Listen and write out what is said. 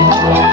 Thank you.